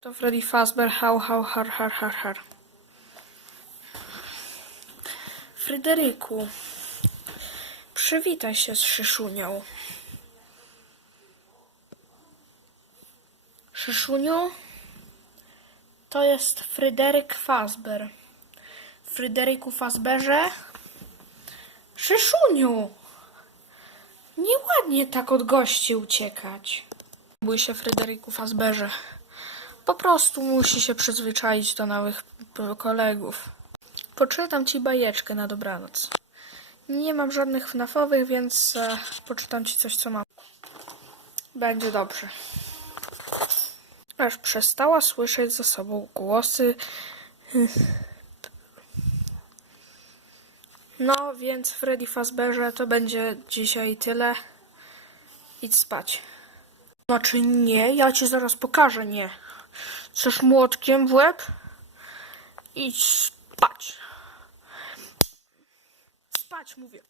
To Freddy Fazbear, hał, hał, har, har, har, har. Fryderyku, przywitaj się z Szyszunią. Szyszuniu, to jest Fryderyk Fazbear. Fryderyku Fazberze? Szyszuniu! Nieładnie tak od gości uciekać. Bój się Fryderyku Fazberze. Po prostu musi się przyzwyczaić do nowych kolegów. Poczytam ci bajeczkę na dobranoc. Nie mam żadnych FNAFowych, więc e, poczytam ci coś, co mam. Będzie dobrze. Aż przestała słyszeć za sobą głosy. No, więc Freddy Fazbearze to będzie dzisiaj tyle. Idź spać. Znaczy nie, ja ci zaraz pokażę, nie. Chcesz młotkiem w łeb? Idź spać. Spać, mówię.